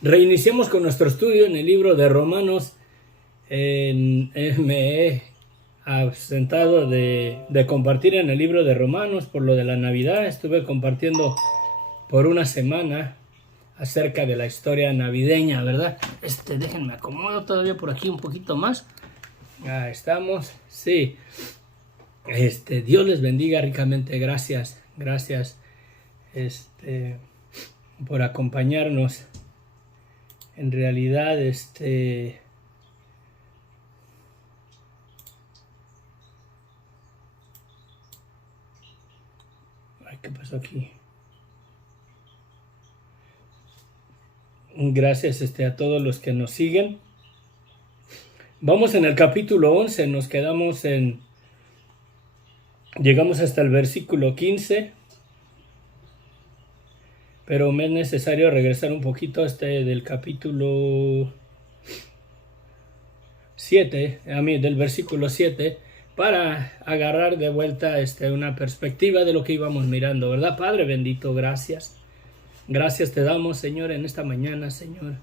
Reiniciamos con nuestro estudio en el libro de Romanos. Me he absentado de compartir en el libro de Romanos por lo de la Navidad. Estuve compartiendo por una semana acerca de la historia navideña, ¿verdad? Déjenme acomodo todavía por aquí un poquito más. Estamos, sí. Dios les bendiga ricamente. Gracias por acompañarnos. En realidad, ¿qué pasó aquí? Gracias a todos los que nos siguen. Vamos en el capítulo 11, llegamos hasta el versículo 15, pero me es necesario regresar un poquito del capítulo 7, del versículo 7, para agarrar de vuelta una perspectiva de lo que íbamos mirando, ¿verdad? Padre bendito, gracias. Gracias te damos, Señor, en esta mañana, Señor.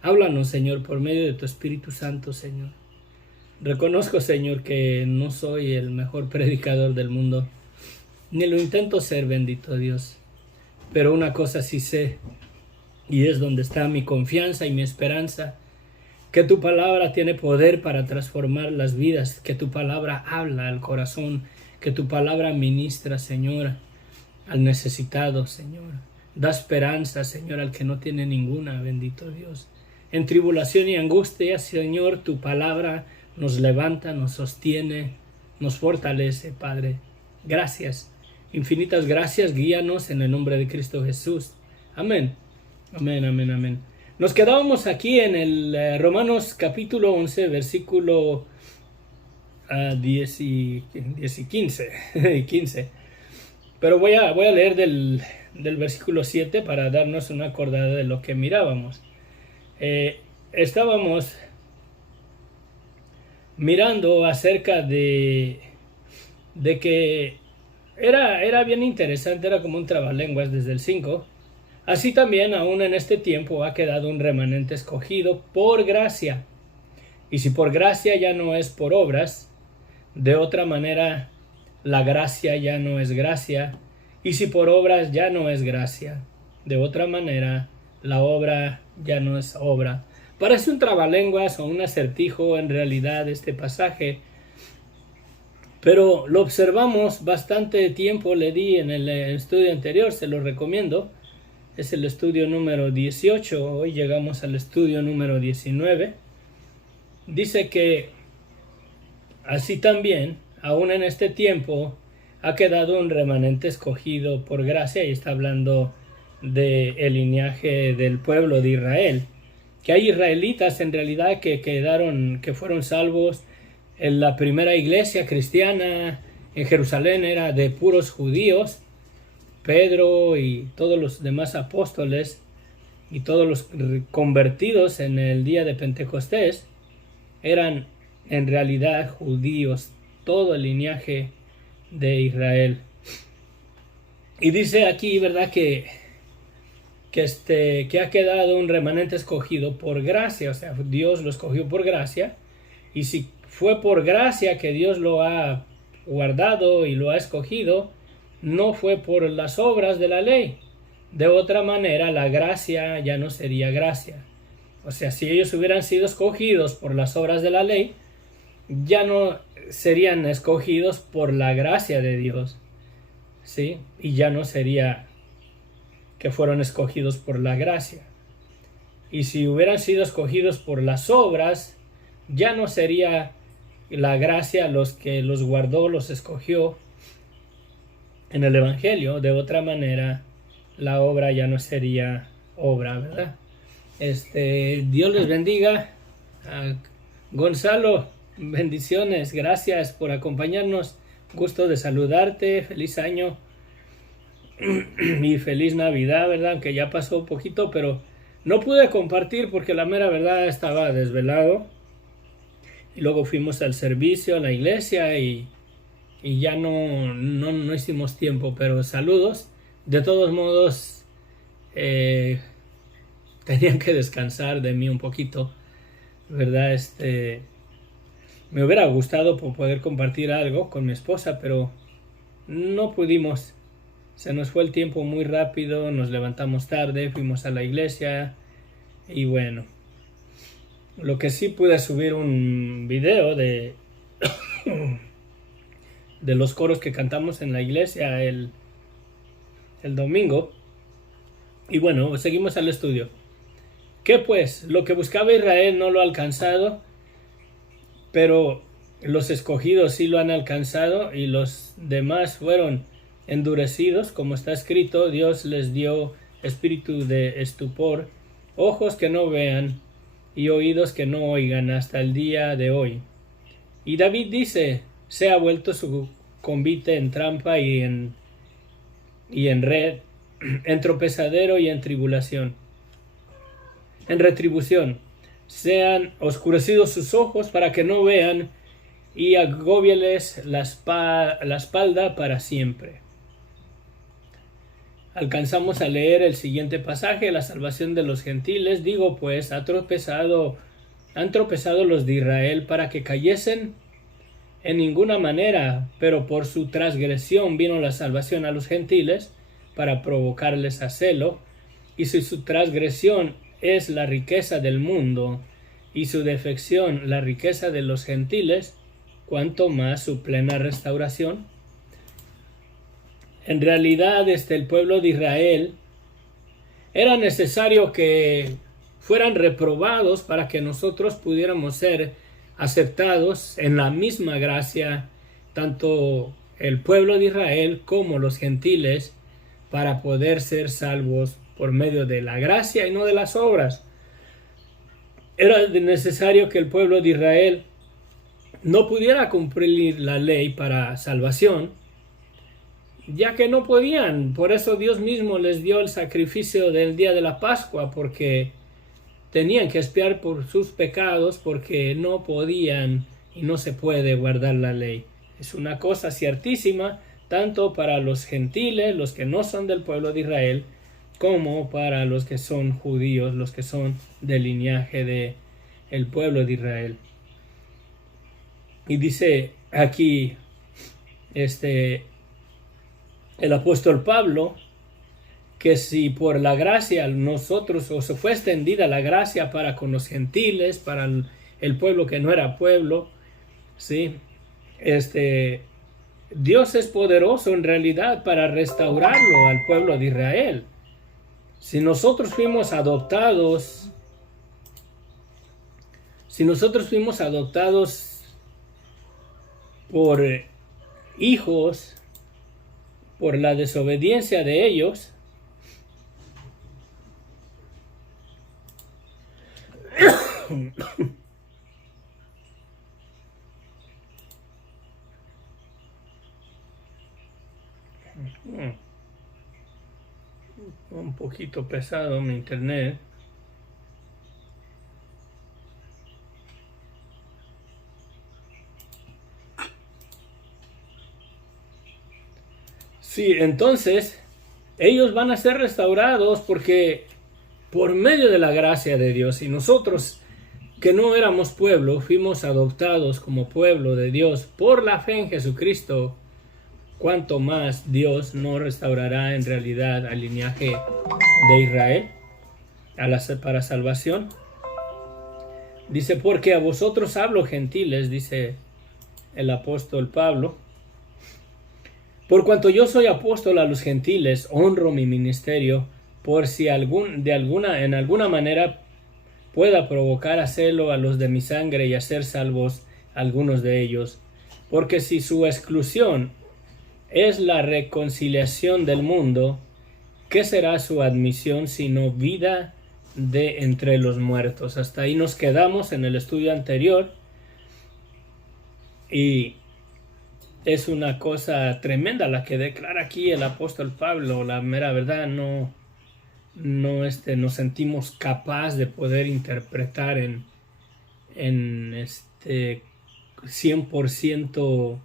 Háblanos, Señor, por medio de tu Espíritu Santo, Señor. Reconozco, Señor, que no soy el mejor predicador del mundo, ni lo intento ser, bendito Dios. Pero una cosa sí sé, y es donde está mi confianza y mi esperanza, que tu palabra tiene poder para transformar las vidas, que tu palabra habla al corazón, que tu palabra ministra, Señor, al necesitado, Señor. Da esperanza, Señor, al que no tiene ninguna, bendito Dios. En tribulación y angustia, Señor, tu palabra nos levanta, nos sostiene, nos fortalece, Padre. Gracias, infinitas gracias, guíanos en el nombre de Cristo Jesús. Amén, amén, amén, amén. Nos quedábamos aquí en el Romanos capítulo 11, versículo 10 y 15. 15. Pero voy a leer del versículo 7 para darnos una acordada de lo que mirábamos. Estábamos mirando acerca de que era bien interesante, era como un trabalenguas desde el 5. Así también aún en este tiempo ha quedado un remanente escogido por gracia. Y si por gracia ya no es por obras, de otra manera la gracia ya no es gracia. Y si por obras ya no es gracia, de otra manera la obra ya no es obra. Parece un trabalenguas o un acertijo en realidad este pasaje, pero lo observamos bastante tiempo. Le di en el estudio anterior, se lo recomiendo. Es el estudio número 18, hoy llegamos al estudio número 19. Dice que así también, aún en este tiempo, ha quedado un remanente escogido por gracia, y está hablando del linaje del pueblo de Israel. Que hay israelitas en realidad que fueron salvos. En la primera iglesia cristiana en Jerusalén era de puros judíos. Pedro y todos los demás apóstoles y todos los convertidos en el día de Pentecostés eran en realidad judíos, todo el linaje de Israel. Y dice aquí, ¿verdad?, que ha quedado un remanente escogido por gracia, o sea, Dios lo escogió por gracia, y si fue por gracia que Dios lo ha guardado y lo ha escogido, no fue por las obras de la ley. De otra manera, la gracia ya no sería gracia. O sea, si ellos hubieran sido escogidos por las obras de la ley, ya no serían escogidos por la gracia de Dios, ¿sí? Y ya no sería que fueron escogidos por la gracia. Y si hubieran sido escogidos por las obras, ya no sería la gracia los que los guardó, los escogió en el Evangelio. De otra manera, la obra ya no sería obra, ¿verdad? Dios les bendiga. Gonzalo, bendiciones, gracias por acompañarnos. Gusto de saludarte, feliz año y feliz Navidad, ¿verdad? Aunque ya pasó un poquito, pero no pude compartir porque la mera verdad estaba desvelado. Y luego fuimos al servicio, a la iglesia, y ya no hicimos tiempo, pero saludos. De todos modos, tenían que descansar de mí un poquito, ¿verdad? Me hubiera gustado poder compartir algo con mi esposa, pero no pudimos. Se nos fue el tiempo muy rápido, nos levantamos tarde, fuimos a la iglesia y bueno. Lo que sí pude subir un video de los coros que cantamos en la iglesia el domingo. Y bueno, seguimos al estudio. ¿Qué pues? Lo que buscaba Israel no lo ha alcanzado, pero los escogidos sí lo han alcanzado y los demás fueron endurecidos, como está escrito. Dios les dio espíritu de estupor, ojos que no vean y oídos que no oigan hasta el día de hoy. Y David dice, se ha vuelto su convite en trampa y en red, en tropezadero y en tribulación, en retribución. Sean oscurecidos sus ojos para que no vean y agóbieles la espalda para siempre. Alcanzamos a leer el siguiente pasaje, la salvación de los gentiles. Digo pues, han tropezado los de Israel para que cayesen en ninguna manera, pero por su transgresión vino la salvación a los gentiles para provocarles a celo, y si su transgresión es la riqueza del mundo y su defección la riqueza de los gentiles, cuanto más su plena restauración. En realidad, el pueblo de Israel era necesario que fueran reprobados para que nosotros pudiéramos ser aceptados en la misma gracia, tanto el pueblo de Israel como los gentiles, para poder ser salvos por medio de la gracia y no de las obras. Era necesario que el pueblo de Israel no pudiera cumplir la ley para salvación, ya que no podían. Por eso Dios mismo les dio el sacrificio del día de la Pascua, porque tenían que expiar por sus pecados, porque no podían y no se puede guardar la ley. Es una cosa ciertísima, tanto para los gentiles, los que no son del pueblo de Israel, como para los que son judíos, los que son del linaje de el pueblo de Israel. Y dice aquí el apóstol Pablo que si por la gracia nosotros, o se fue extendida la gracia para con los gentiles, para el pueblo que no era pueblo, ¿sí? Dios es poderoso en realidad para restaurarlo al pueblo de Israel. Si nosotros fuimos adoptados por hijos, por la desobediencia de ellos, un poquito pesado mi internet. Sí, entonces ellos van a ser restaurados porque por medio de la gracia de Dios, y nosotros que no éramos pueblo, fuimos adoptados como pueblo de Dios por la fe en Jesucristo, cuanto más Dios no restaurará en realidad al linaje de Israel para salvación. Dice, porque a vosotros hablo, gentiles, dice el apóstol Pablo, por cuanto yo soy apóstol a los gentiles, honro mi ministerio, por si en alguna manera pueda provocar a celo a los de mi sangre y hacer salvos algunos de ellos. Porque si su exclusión es la reconciliación del mundo, ¿qué será su admisión sino vida de entre los muertos? Hasta ahí nos quedamos en el estudio anterior, y es una cosa tremenda la que declara aquí el apóstol Pablo. La mera verdad, no nos sentimos capaz de poder interpretar en 100%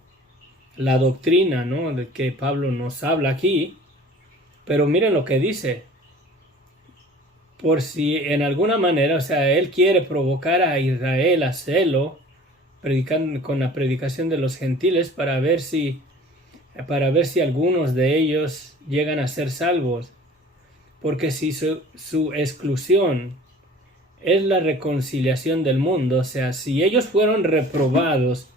la doctrina, ¿no?, de que Pablo nos habla aquí. Pero miren lo que dice: por si en alguna manera, o sea, él quiere provocar a Israel a celo, predicando con la predicación de los gentiles para ver si algunos de ellos llegan a ser salvos. Porque si su exclusión es la reconciliación del mundo, o sea, si ellos fueron reprobados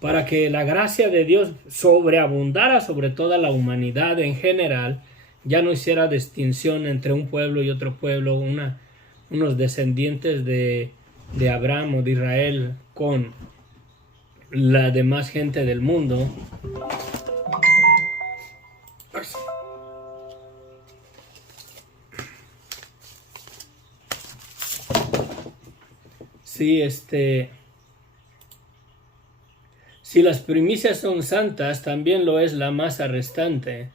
para que la gracia de Dios sobreabundara sobre toda la humanidad en general, ya no hiciera distinción entre un pueblo y otro pueblo, unos descendientes de Abraham o de Israel con la demás gente del mundo. Si las primicias son santas, también lo es la masa restante.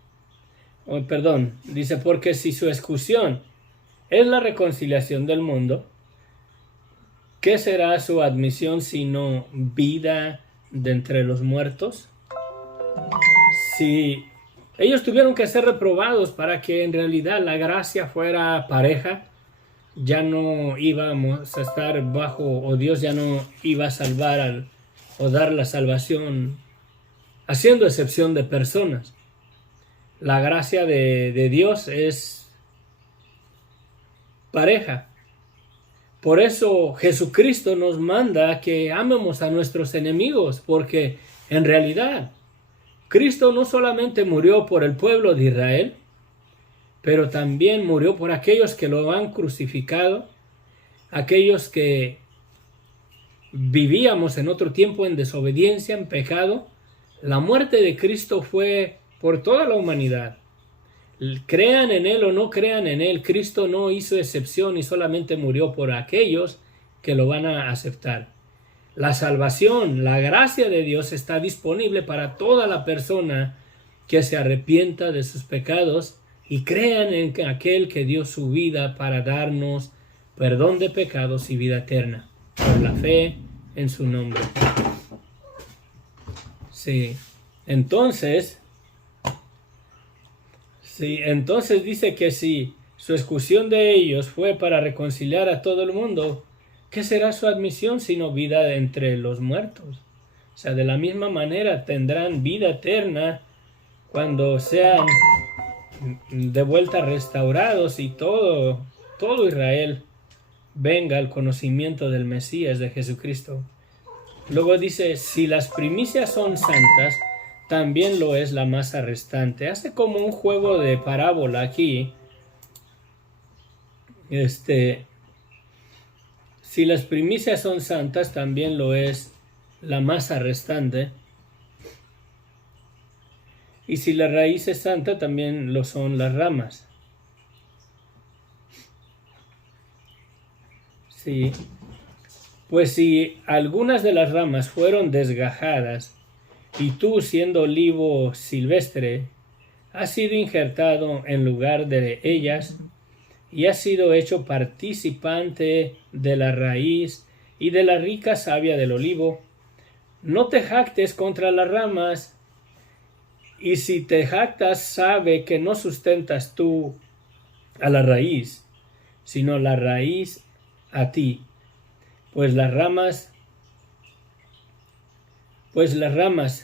Dice, porque si su exclusión es la reconciliación del mundo, ¿qué será su admisión sino vida de entre los muertos? Si ellos tuvieron que ser reprobados para que en realidad la gracia fuera pareja, ya no íbamos a estar bajo, o Dios ya no iba a salvar o dar la salvación haciendo excepción de personas. La gracia de Dios es pareja. Por eso Jesucristo nos manda que amemos a nuestros enemigos, porque en realidad Cristo no solamente murió por el pueblo de Israel, pero también murió por aquellos que lo han crucificado, aquellos que vivíamos en otro tiempo en desobediencia, en pecado. La muerte de Cristo fue por toda la humanidad. Crean en Él o no crean en Él, Cristo no hizo excepción y solamente murió por aquellos que lo van a aceptar. La salvación, la gracia de Dios está disponible para toda la persona que se arrepienta de sus pecados y crean en aquel que dio su vida para darnos perdón de pecados y vida eterna, por la fe en su nombre. Sí, entonces dice que si su exclusión de ellos fue para reconciliar a todo el mundo, ¿qué será su admisión sino vida entre los muertos? O sea, de la misma manera tendrán vida eterna cuando sean de vuelta restaurados y todo Israel venga al conocimiento del Mesías, de Jesucristo. Luego dice, si las primicias son santas, también lo es la masa restante. Hace como un juego de parábola aquí. Si las primicias son santas, también lo es la masa restante. Y si la raíz es santa, también lo son las ramas. Sí. Pues si algunas de las ramas fueron desgajadas, y tú, siendo olivo silvestre, has sido injertado en lugar de ellas, y has sido hecho participante de la raíz y de la rica savia del olivo, no te jactes contra las ramas, y si te jactas, sabe que no sustentas tú a la raíz, sino la raíz a ti. Pues las ramas,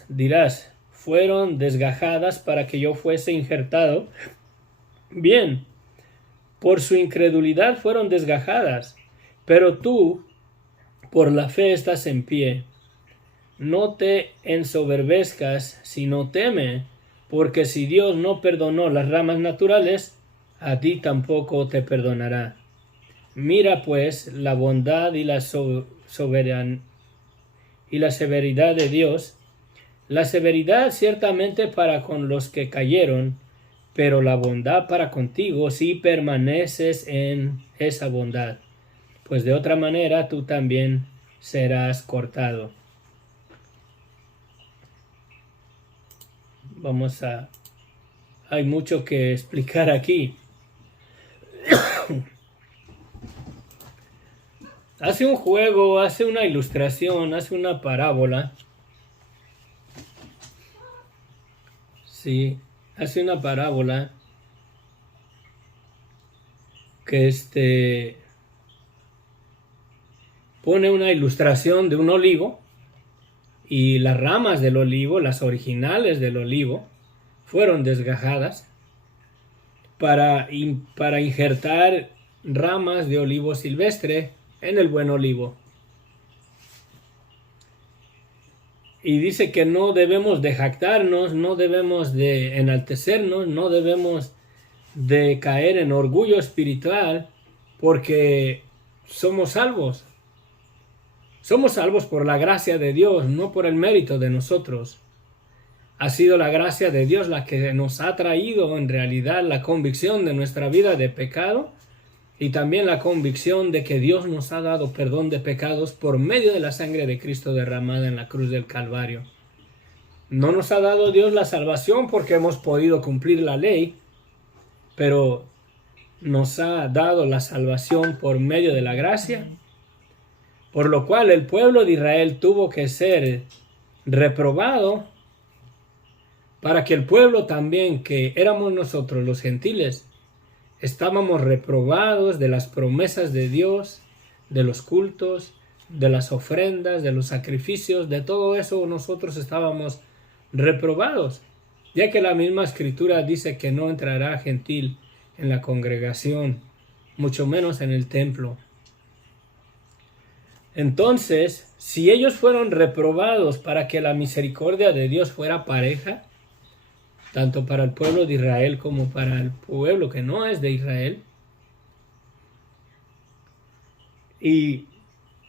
dirás, fueron desgajadas para que yo fuese injertado. Bien, por su incredulidad fueron desgajadas, pero tú, por la fe estás en pie. No te ensoberbezcas, sino teme, porque si Dios no perdonó las ramas naturales, a ti tampoco te perdonará. Mira pues la bondad y la severidad de Dios, la severidad ciertamente para con los que cayeron, pero la bondad para contigo si permaneces en esa bondad, pues de otra manera tú también serás cortado. Hay mucho que explicar aquí. Hace un juego, hace una ilustración, hace una parábola. Sí, hace una parábola que pone una ilustración de un olivo, y las ramas del olivo, las originales del olivo, fueron desgajadas para injertar ramas de olivo silvestre en el buen olivo. Y dice que no debemos de jactarnos, no debemos de enaltecernos, no debemos de caer en orgullo espiritual, porque somos salvos. Somos salvos por la gracia de Dios, no por el mérito de nosotros. Ha sido la gracia de Dios la que nos ha traído en realidad la convicción de nuestra vida de pecado, y también la convicción de que Dios nos ha dado perdón de pecados por medio de la sangre de Cristo derramada en la cruz del Calvario. No nos ha dado Dios la salvación porque hemos podido cumplir la ley, pero nos ha dado la salvación por medio de la gracia, por lo cual el pueblo de Israel tuvo que ser reprobado para que el pueblo también, que éramos nosotros los gentiles, estábamos reprobados de las promesas de Dios, de los cultos, de las ofrendas, de los sacrificios, de todo eso nosotros estábamos reprobados, ya que la misma escritura dice que no entrará gentil en la congregación, mucho menos en el templo. Entonces, si ellos fueron reprobados para que la misericordia de Dios fuera pareja, tanto para el pueblo de Israel como para el pueblo que no es de Israel, y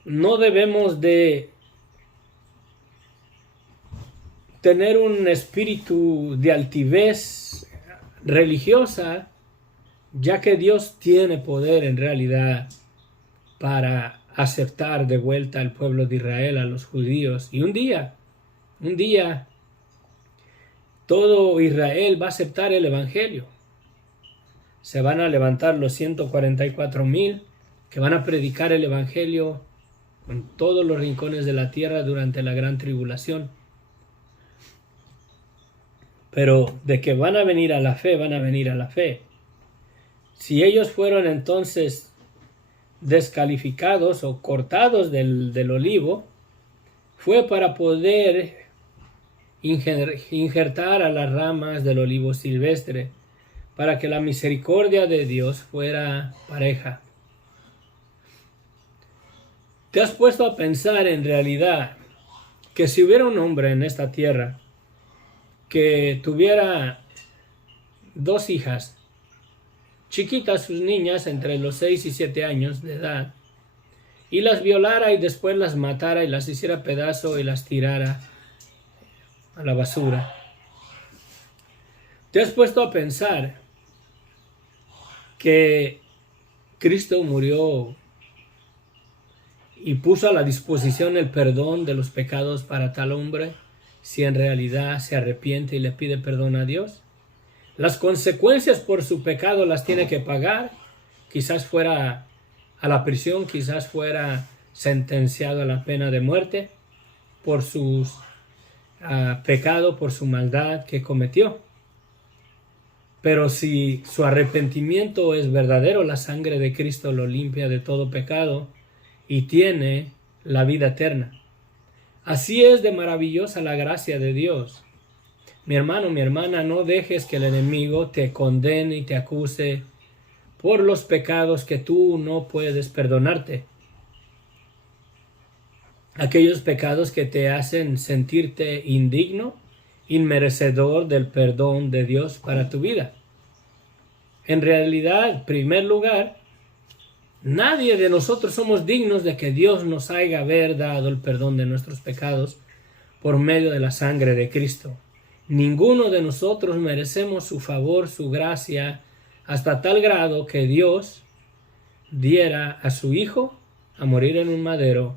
no debemos de tener un espíritu de altivez religiosa, ya que Dios tiene poder en realidad para aceptar de vuelta al pueblo de Israel, a los judíos, y un día, todo Israel va a aceptar el evangelio. Se van a levantar los 144,000 que van a predicar el evangelio en todos los rincones de la tierra durante la gran tribulación. Pero de que van a venir a la fe, van a venir a la fe. Si ellos fueron entonces descalificados o cortados del olivo, fue para poder injertar a las ramas del olivo silvestre, para que la misericordia de Dios fuera pareja. ¿Te has puesto a pensar en realidad que si hubiera un hombre en esta tierra que tuviera 2 hijas, chiquitas, sus niñas entre los 6 y 7 años de edad, y las violara y después las matara y las hiciera pedazo y las tirara a la basura? ¿Te has puesto a pensar que Cristo murió y puso a la disposición el perdón de los pecados para tal hombre, si en realidad se arrepiente y le pide perdón a Dios? Las consecuencias por su pecado las tiene que pagar. Quizás fuera a la prisión, quizás fuera sentenciado a la pena de muerte por sus pecado, por su maldad que cometió. Pero si su arrepentimiento es verdadero, la sangre de Cristo lo limpia de todo pecado y tiene la vida eterna. Así es de maravillosa la gracia de Dios. Mi hermano, mi hermana, no dejes que el enemigo te condene y te acuse por los pecados que tú no puedes perdonarte. Aquellos pecados que te hacen sentirte indigno, inmerecedor del perdón de Dios para tu vida. En realidad, en primer lugar, nadie de nosotros somos dignos de que Dios nos haya dado el perdón de nuestros pecados por medio de la sangre de Cristo. Ninguno de nosotros merecemos su favor, su gracia, hasta tal grado que Dios diera a su Hijo a morir en un madero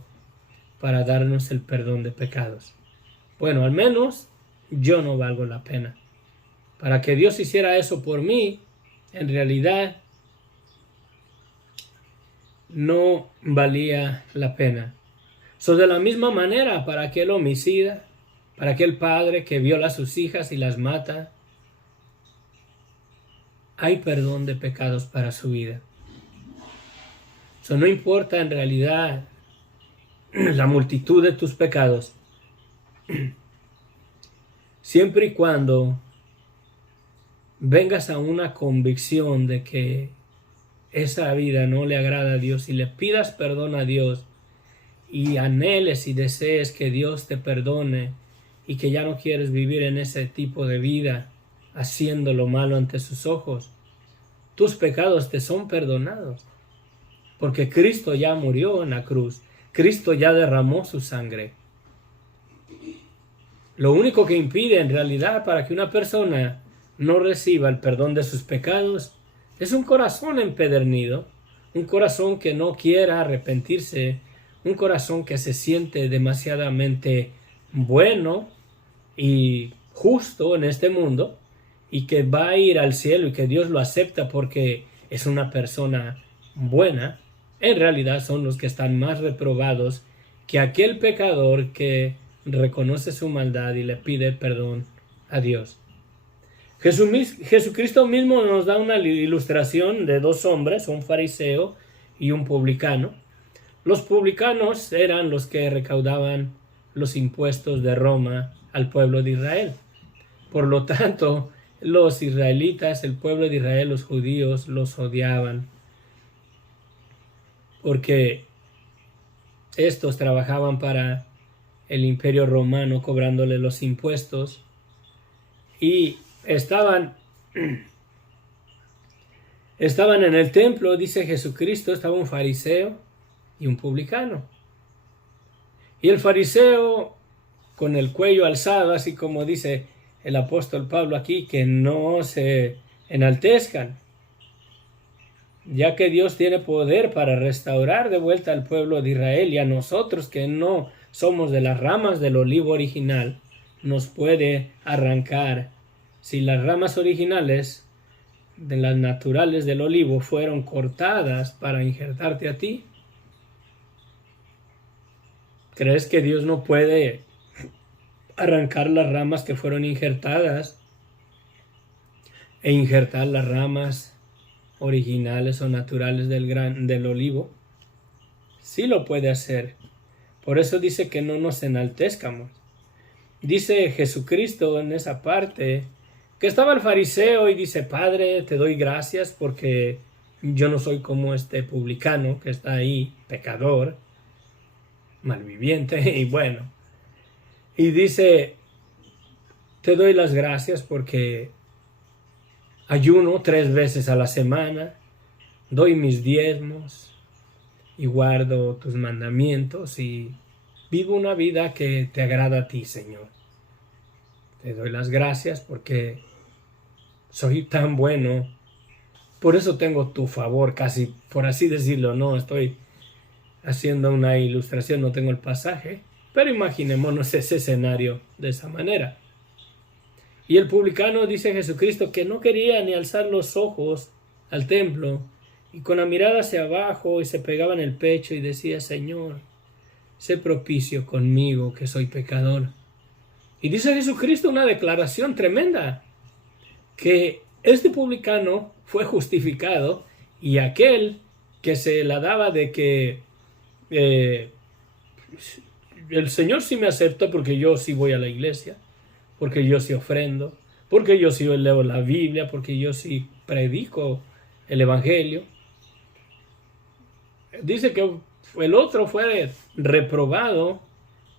para darnos el perdón de pecados. Bueno, al menos yo no valgo la pena. Para que Dios hiciera eso por mí, en realidad no valía la pena. De la misma manera, para aquel homicida, para aquel padre que viola a sus hijas y las mata, hay perdón de pecados para su vida. Eso no importa en realidad la multitud de tus pecados, siempre y cuando vengas a una convicción de que esa vida no le agrada a Dios y le pidas perdón a Dios y anheles y desees que Dios te perdone y que ya no quieres vivir en ese tipo de vida haciendo lo malo ante sus ojos, tus pecados te son perdonados porque Cristo ya murió en la cruz. Cristo ya derramó su sangre. Lo único que impide en realidad para que una persona no reciba el perdón de sus pecados es un corazón empedernido, un corazón que no quiera arrepentirse, un corazón que se siente demasiadamente bueno y justo en este mundo y que va a ir al cielo y que Dios lo acepta porque es una persona buena. En realidad son los que están más reprobados que aquel pecador que reconoce su maldad y le pide perdón a Dios. Jesucristo mismo nos da una ilustración de dos hombres, un fariseo y un publicano. Los publicanos eran los que recaudaban los impuestos de Roma al pueblo de Israel. Por lo tanto, los israelitas, el pueblo de Israel, los judíos, los odiaban, porque estos trabajaban para el imperio romano cobrándole los impuestos y estaban en el templo, dice Jesucristo, estaba un fariseo y un publicano. Y el fariseo con el cuello alzado, así como dice el apóstol Pablo aquí, que no se enaltezcan, ya que Dios tiene poder para restaurar de vuelta al pueblo de Israel, y a nosotros que no somos de las ramas del olivo original, nos puede arrancar. Si las ramas originales de las naturales del olivo fueron cortadas para injertarte a ti, ¿crees que Dios no puede arrancar las ramas que fueron injertadas e injertar las ramas originales o naturales del olivo? Sí lo puede hacer. Por eso dice que no nos enaltezcamos. Dice Jesucristo en esa parte que estaba el fariseo y dice: Padre, te doy gracias porque yo no soy como este publicano que está ahí, pecador, malviviente y bueno. Y dice: te doy las gracias porque ayuno 3 veces a la semana, doy mis diezmos y guardo tus mandamientos y vivo una vida que te agrada a ti, Señor. Te doy las gracias porque soy tan bueno. Por eso tengo tu favor, casi por así decirlo. No estoy haciendo una ilustración, no tengo el pasaje, pero imaginémonos ese escenario de esa manera. Y el publicano, dice Jesucristo, que no quería ni alzar los ojos al templo, y con la mirada hacia abajo y se pegaba en el pecho y decía: Señor, sé propicio conmigo que soy pecador. Y dice Jesucristo una declaración tremenda, que este publicano fue justificado y aquel que se la daba de que el Señor sí me acepta porque yo sí voy a la iglesia, porque yo sí ofrendo, porque yo sí leo la Biblia, porque yo sí predico el Evangelio. Dice que el otro fue reprobado,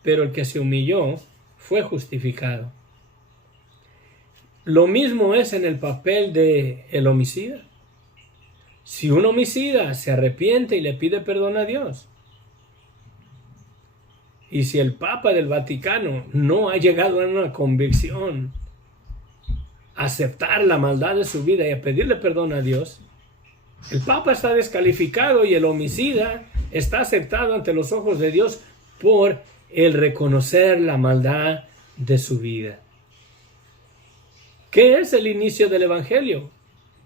pero el que se humilló fue justificado. Lo mismo es en el papel del homicida. Si un homicida se arrepiente y le pide perdón a Dios, y si el Papa del Vaticano no ha llegado a una convicción, a aceptar la maldad de su vida y a pedirle perdón a Dios, el Papa está descalificado y el homicida está aceptado ante los ojos de Dios por el reconocer la maldad de su vida. ¿Qué es el inicio del Evangelio?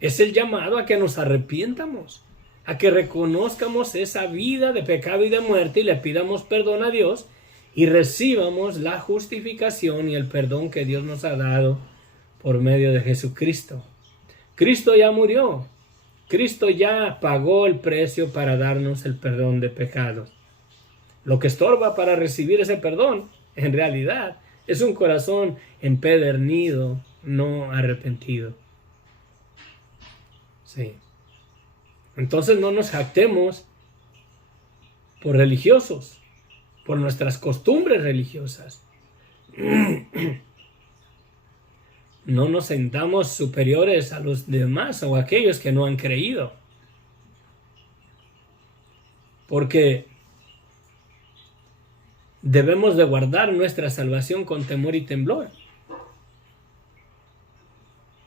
Es el llamado a que nos arrepientamos, a que reconozcamos esa vida de pecado y de muerte y le pidamos perdón a Dios y recibamos la justificación y el perdón que Dios nos ha dado por medio de Jesucristo. Cristo ya murió. Cristo ya pagó el precio para darnos el perdón de pecados. Lo que estorba para recibir ese perdón, en realidad, es un corazón empedernido, no arrepentido. Sí. Entonces no nos jactemos por religiosos, por nuestras costumbres religiosas. No nos sentamos superiores a los demás o a aquellos que no han creído. Porque debemos de guardar nuestra salvación con temor y temblor.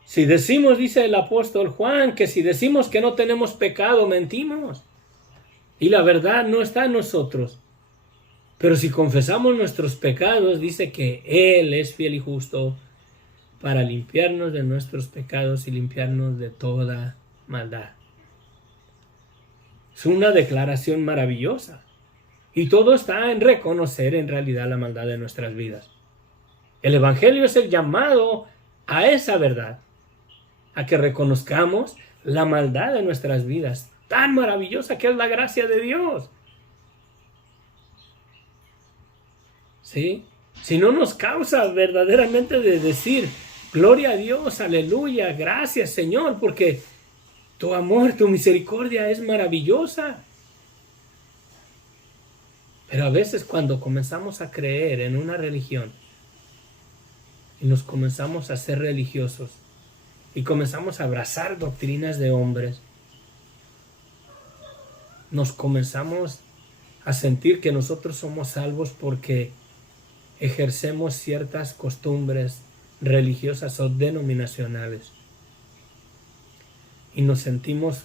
Si decimos, dice el apóstol Juan, que si decimos que no tenemos pecado, mentimos. Y la verdad no está en nosotros. Pero si confesamos nuestros pecados, dice que Él es fiel y justo para limpiarnos de nuestros pecados y limpiarnos de toda maldad. Es una declaración maravillosa. Y todo está en reconocer en realidad la maldad de nuestras vidas. El Evangelio es el llamado a esa verdad, a que reconozcamos la maldad de nuestras vidas, tan maravillosa que es la gracia de Dios. ¿Sí? Si no nos causa verdaderamente de decir, gloria a Dios, aleluya, gracias Señor, porque tu amor, tu misericordia es maravillosa. Pero a veces cuando comenzamos a creer en una religión y nos comenzamos a ser religiosos y comenzamos a abrazar doctrinas de hombres, nos comenzamos a sentir que nosotros somos salvos porque ejercemos ciertas costumbres religiosas o denominacionales. Y nos sentimos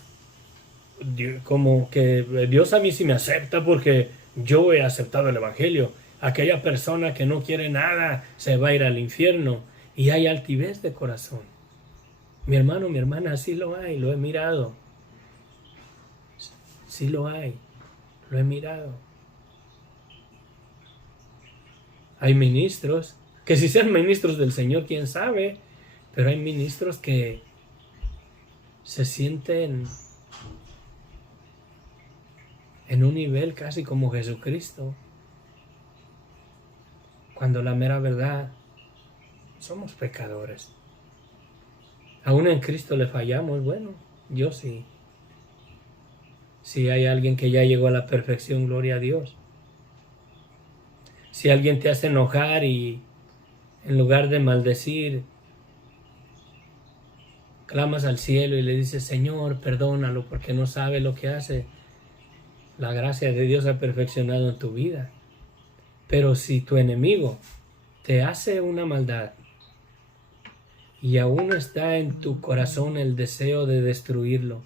como que Dios a mí sí me acepta porque yo he aceptado el Evangelio. Aquella persona que no quiere nada se va a ir al infierno. Y hay altivez de corazón. Mi hermano, mi hermana, sí lo hay, lo he mirado. Sí lo hay, lo he mirado. Hay ministros, que si sean ministros del Señor, quién sabe, pero hay ministros que se sienten en un nivel casi como Jesucristo, cuando la mera verdad somos pecadores. Aún en Cristo le fallamos, bueno, yo sí. Si hay alguien que ya llegó a la perfección, gloria a Dios. Si alguien te hace enojar y en lugar de maldecir, clamas al cielo y le dices, Señor, perdónalo porque no sabe lo que hace, la gracia de Dios ha perfeccionado en tu vida. Pero si tu enemigo te hace una maldad y aún está en tu corazón el deseo de destruirlo,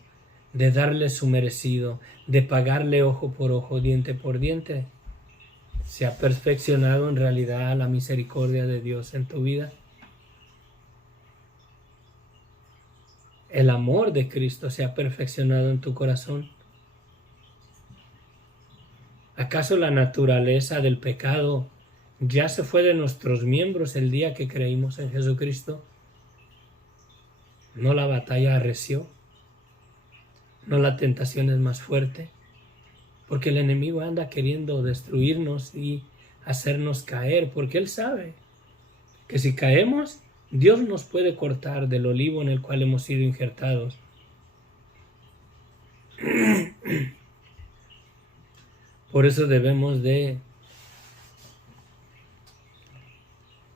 de darle su merecido, de pagarle ojo por ojo, diente por diente, ¿se ha perfeccionado en realidad la misericordia de Dios en tu vida? ¿El amor de Cristo se ha perfeccionado en tu corazón? ¿Acaso la naturaleza del pecado ya se fue de nuestros miembros el día que creímos en Jesucristo? ¿No la batalla arreció? ¿No la tentación es más fuerte? Porque el enemigo anda queriendo destruirnos y hacernos caer, porque él sabe que si caemos, Dios nos puede cortar del olivo en el cual hemos sido injertados. Por eso debemos de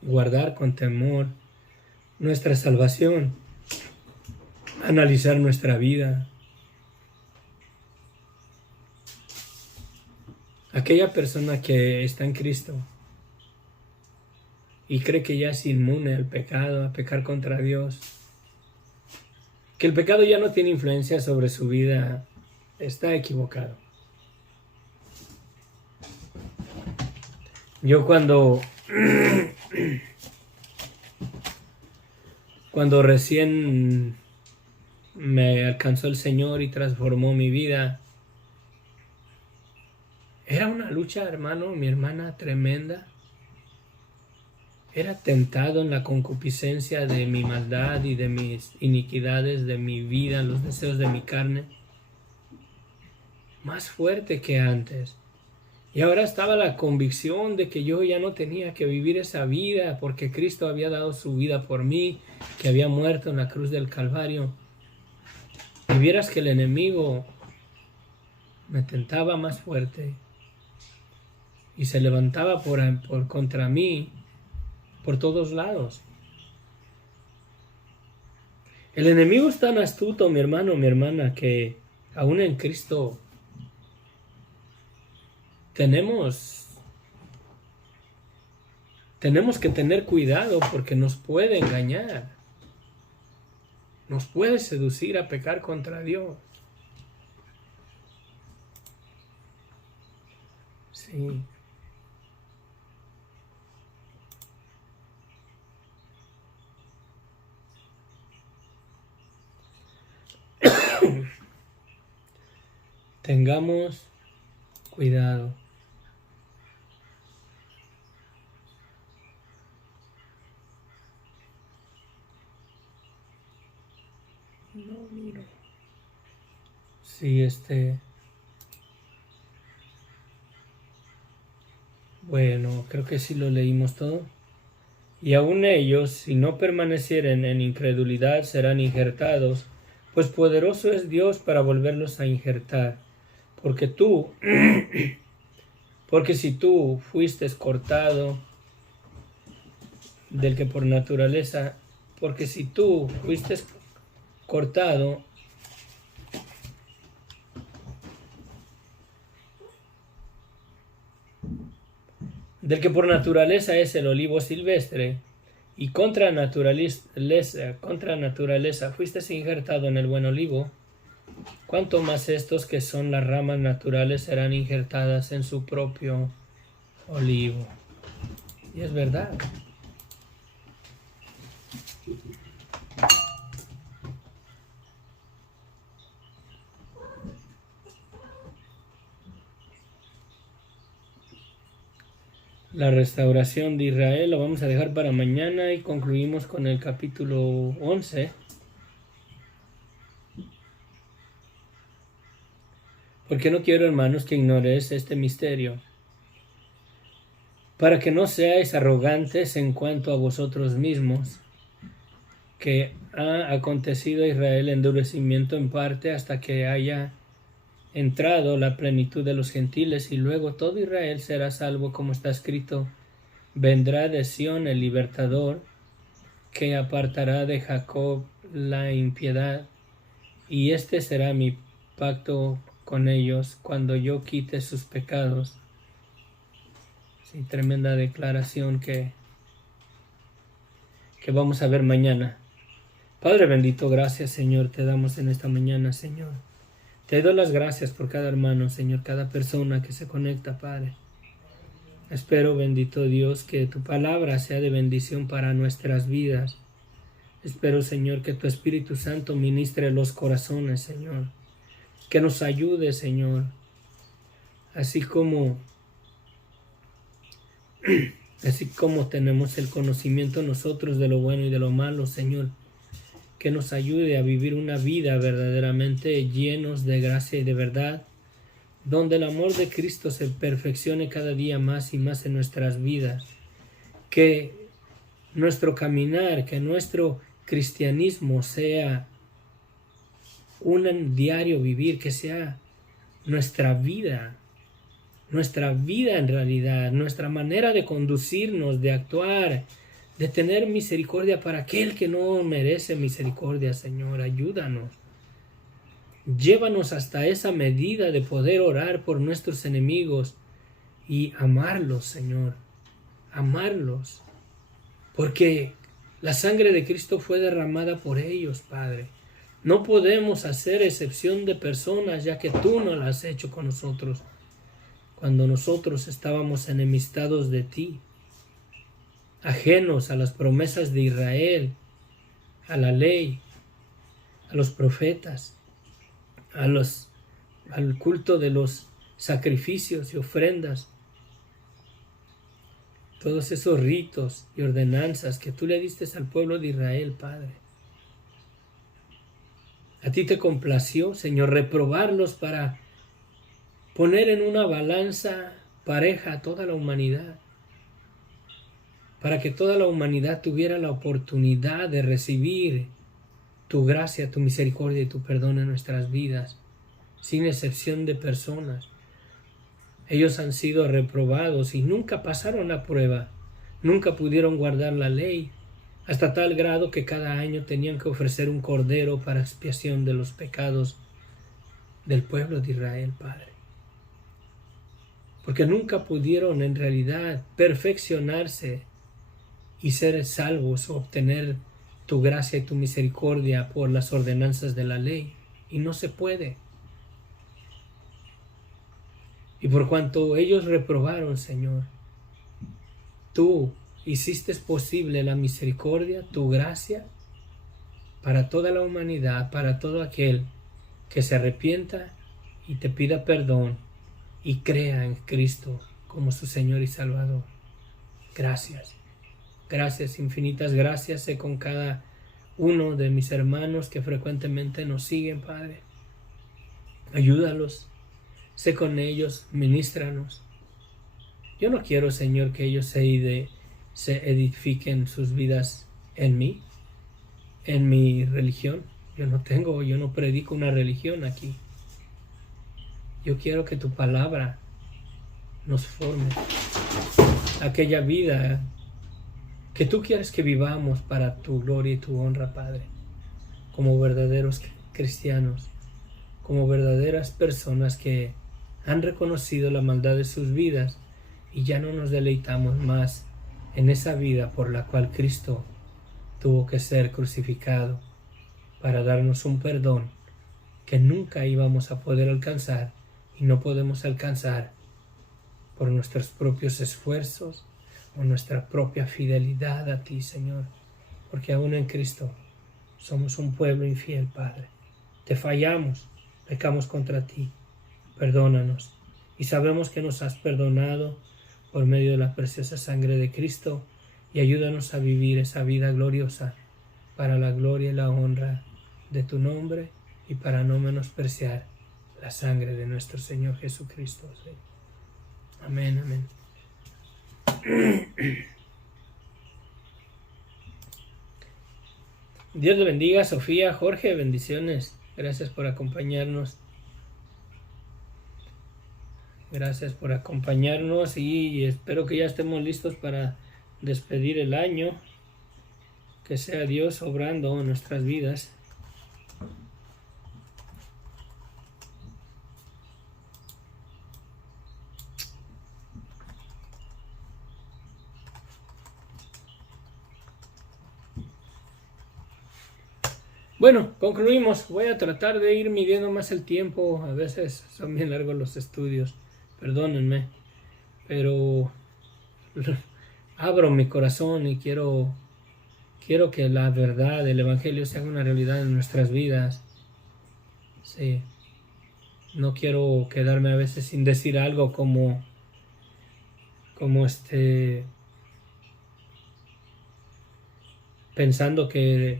guardar con temor nuestra salvación, analizar nuestra vida. Aquella persona que está en Cristo y cree que ya es inmune al pecado, a pecar contra Dios, que el pecado ya no tiene influencia sobre su vida, está equivocado. Yo cuando recién me alcanzó el Señor y transformó mi vida, era una lucha, hermano, mi hermana, tremenda. Era tentado en la concupiscencia de mi maldad y de mis iniquidades, de mi vida, los deseos de mi carne, más fuerte que antes. Y ahora estaba la convicción de que yo ya no tenía que vivir esa vida porque Cristo había dado su vida por mí, que había muerto en la cruz del Calvario. Y vieras que el enemigo me tentaba más fuerte y se levantaba por contra mí por todos lados. El enemigo es tan astuto, mi hermano, mi hermana, que aún en Cristo tenemos que tener cuidado porque nos puede engañar, nos puede seducir a pecar contra Dios. Sí. Tengamos cuidado. No miro. Sí, bueno, creo que sí lo leímos todo. Y aun ellos, si no permanecieren en incredulidad, serán injertados, pues poderoso es Dios para volverlos a injertar. Porque si tú fuiste cortado del que por naturaleza, porque si tú fuiste cortado del que por naturaleza es el olivo silvestre, y contra naturaleza fuiste injertado en el buen olivo, cuanto más estos que son las ramas naturales serán injertadas en su propio olivo. Y es verdad. La restauración de Israel lo vamos a dejar para mañana y concluimos con el capítulo 11. Porque no quiero, hermanos, que ignores este misterio, para que no seáis arrogantes en cuanto a vosotros mismos, que ha acontecido a Israel endurecimiento en parte hasta que haya entrado la plenitud de los gentiles, y luego todo Israel será salvo, como está escrito: vendrá de Sión el libertador, que apartará de Jacob la impiedad, y este será mi pacto con ellos cuando yo quite sus pecados. Sí, tremenda declaración que vamos a ver mañana. Padre bendito, gracias, Señor, te damos en esta mañana, Señor. Te doy las gracias por cada hermano, Señor, cada persona que se conecta, Padre. Espero, bendito Dios, que tu palabra sea de bendición para nuestras vidas. Espero, Señor, que tu Espíritu Santo ministre los corazones, Señor. Que nos ayude, Señor. Así como tenemos el conocimiento nosotros de lo bueno y de lo malo, Señor. Que nos ayude a vivir una vida verdaderamente llenos de gracia y de verdad, donde el amor de Cristo se perfeccione cada día más y más en nuestras vidas. Que nuestro caminar, que nuestro cristianismo sea un diario vivir, que sea nuestra vida en realidad, nuestra manera de conducirnos, de actuar, de tener misericordia para aquel que no merece misericordia, Señor. Ayúdanos. Llévanos hasta esa medida de poder orar por nuestros enemigos y amarlos, Señor. Amarlos. Porque la sangre de Cristo fue derramada por ellos, Padre. No podemos hacer excepción de personas, ya que tú no la has hecho con nosotros, cuando nosotros estábamos enemistados de ti, ajenos a las promesas de Israel, a la ley, a los profetas, al culto de los sacrificios y ofrendas. todos esos ritos y ordenanzas que tú le diste al pueblo de Israel, Padre. A ti te complació, Señor, reprobarlos para poner en una balanza pareja a toda la humanidad, para que toda la humanidad tuviera la oportunidad de recibir tu gracia, tu misericordia y tu perdón en nuestras vidas, sin excepción de personas. Ellos han sido reprobados y nunca pasaron la prueba, nunca pudieron guardar la ley, hasta tal grado que cada año tenían que ofrecer un cordero para expiación de los pecados del pueblo de Israel, Padre. Porque nunca pudieron en realidad perfeccionarse y ser salvos o obtener tu gracia y tu misericordia por las ordenanzas de la ley. Y no se puede. Y por cuanto ellos reprobaron, Señor, tú hiciste posible la misericordia, tu gracia, para toda la humanidad, para todo aquel que se arrepienta y te pida perdón y crea en Cristo como su Señor y Salvador. Gracias. Gracias, infinitas gracias. Sé con cada uno de mis hermanos que frecuentemente nos siguen, Padre. Ayúdalos. Sé con ellos, ministranos. Yo no quiero, Señor, que ellos se edifiquen sus vidas en mí, en mi religión. Yo no predico una religión aquí. Yo quiero que tu palabra nos forme. Aquella vida que tú quieres que vivamos para tu gloria y tu honra, Padre. Como verdaderos cristianos, como verdaderas personas que han reconocido la maldad de sus vidas y ya no nos deleitamos más en esa vida por la cual Cristo tuvo que ser crucificado para darnos un perdón que nunca íbamos a poder alcanzar y no podemos alcanzar por nuestros propios esfuerzos o nuestra propia fidelidad a ti, Señor, porque aún en Cristo somos un pueblo infiel, Padre. Te fallamos, pecamos contra ti. Perdónanos, y sabemos que nos has perdonado por medio de la preciosa sangre de Cristo, y ayúdanos a vivir esa vida gloriosa para la gloria y la honra de tu nombre y para no menospreciar la sangre de nuestro Señor Jesucristo. Amén, amén. Dios te bendiga, Sofía, Jorge, bendiciones. Gracias por acompañarnos. Gracias por acompañarnos y espero que ya estemos listos para despedir el año. Que sea Dios obrando en nuestras vidas. Bueno, concluimos. Voy a tratar de ir midiendo más el tiempo. A veces son bien largos los estudios. Perdónenme. Pero abro mi corazón y quiero que la verdad del Evangelio sea una realidad en nuestras vidas. Sí. No quiero quedarme a veces sin decir algo como pensando que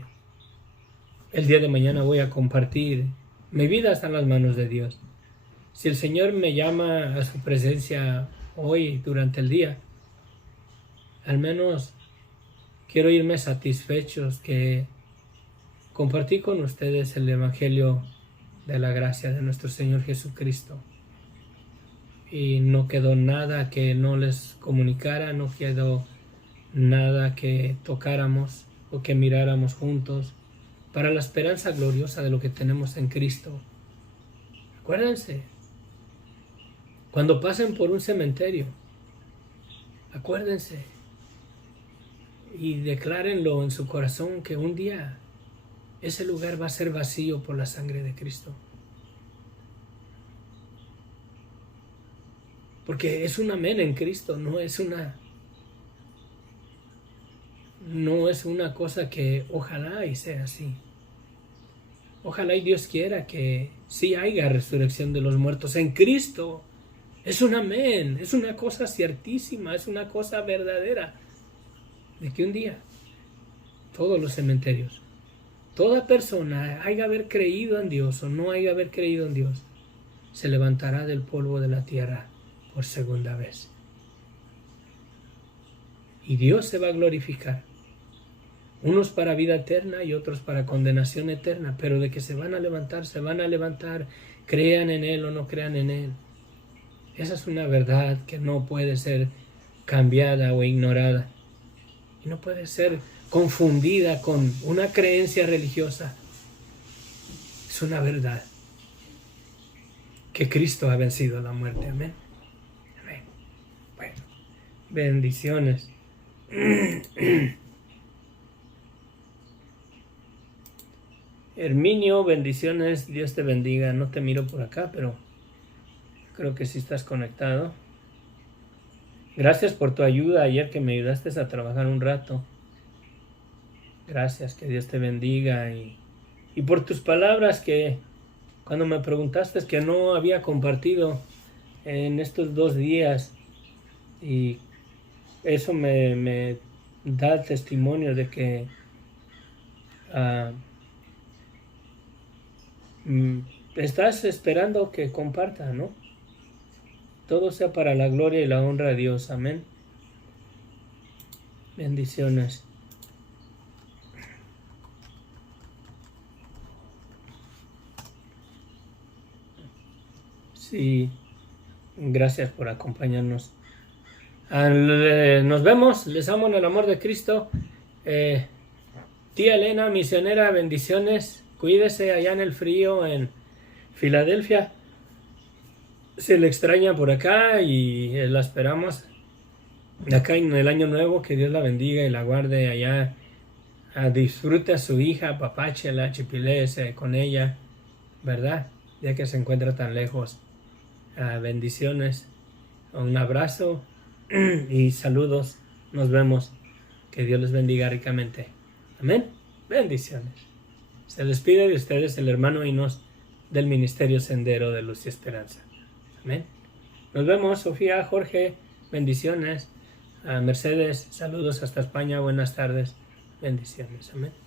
el día de mañana voy a compartir. Mi vida está en las manos de Dios. Si el Señor me llama a su presencia hoy durante el día, al menos quiero irme satisfechos que compartí con ustedes el Evangelio de la gracia de nuestro Señor Jesucristo. Y no quedó nada que no les comunicara, no quedó nada que tocáramos o que miráramos juntos para la esperanza gloriosa de lo que tenemos en Cristo. Acuérdense, cuando pasen por un cementerio, acuérdense y declárenlo en su corazón que un día ese lugar va a ser vacío por la sangre de Cristo. Porque es un amén en Cristo, no es una cosa que ojalá y sea así. Ojalá y Dios quiera que sí haya resurrección de los muertos en Cristo, Es un amén, es una cosa ciertísima, es una cosa verdadera. De que un día todos los cementerios, toda persona, haya haber creído en Dios o no haya haber creído en Dios, se levantará del polvo de la tierra por segunda vez. Y Dios se va a glorificar. Unos para vida eterna y otros para condenación eterna, pero de que se van a levantar, crean en Él o no crean en Él. Esa es una verdad que no puede ser cambiada o ignorada. Y no puede ser confundida con una creencia religiosa. Es una verdad que Cristo ha vencido la muerte. Amén. Amén. Bueno, bendiciones. Herminio, bendiciones. Dios te bendiga. No te miro por acá, pero creo que sí estás conectado. Gracias por tu ayuda ayer que me ayudaste a trabajar un rato. Gracias, que Dios te bendiga. Y por tus palabras que cuando me preguntaste que no había compartido en estos 2 días. Y eso me da testimonio de que estás esperando que comparta, ¿no? Todo sea para la gloria y la honra de Dios. Amén. Bendiciones. Sí, gracias por acompañarnos. Nos vemos, les amo en el amor de Cristo. Tía Elena, misionera, bendiciones. Cuídese allá en el frío en Filadelfia. Se le extraña por acá y la esperamos acá en el año nuevo. Que Dios la bendiga y la guarde allá. Disfrute a su hija, papáchela, chipilese con ella, ¿verdad? Ya que se encuentra tan lejos. Bendiciones, un abrazo y saludos. Nos vemos. Que Dios les bendiga ricamente. Amén. Bendiciones. Se despide de ustedes el hermano Inos del Ministerio Sendero de Luz y Esperanza. Amén. Nos vemos. Sofía, Jorge, bendiciones. Mercedes, saludos hasta España. Buenas tardes. Bendiciones. Amén.